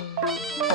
Música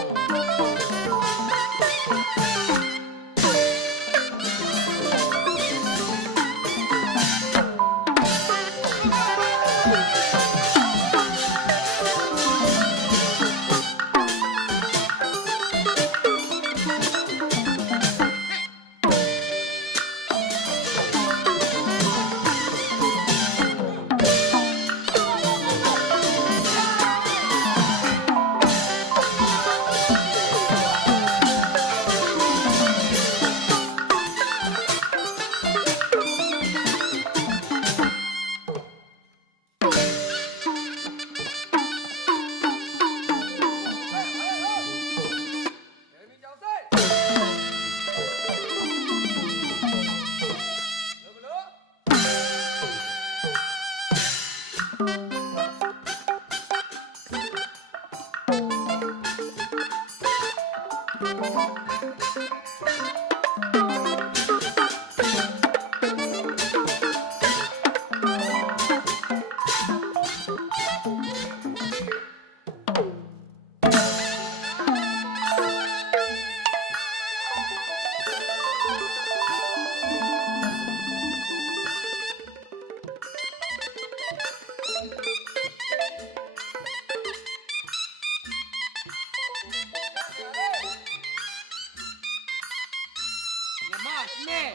နဲ့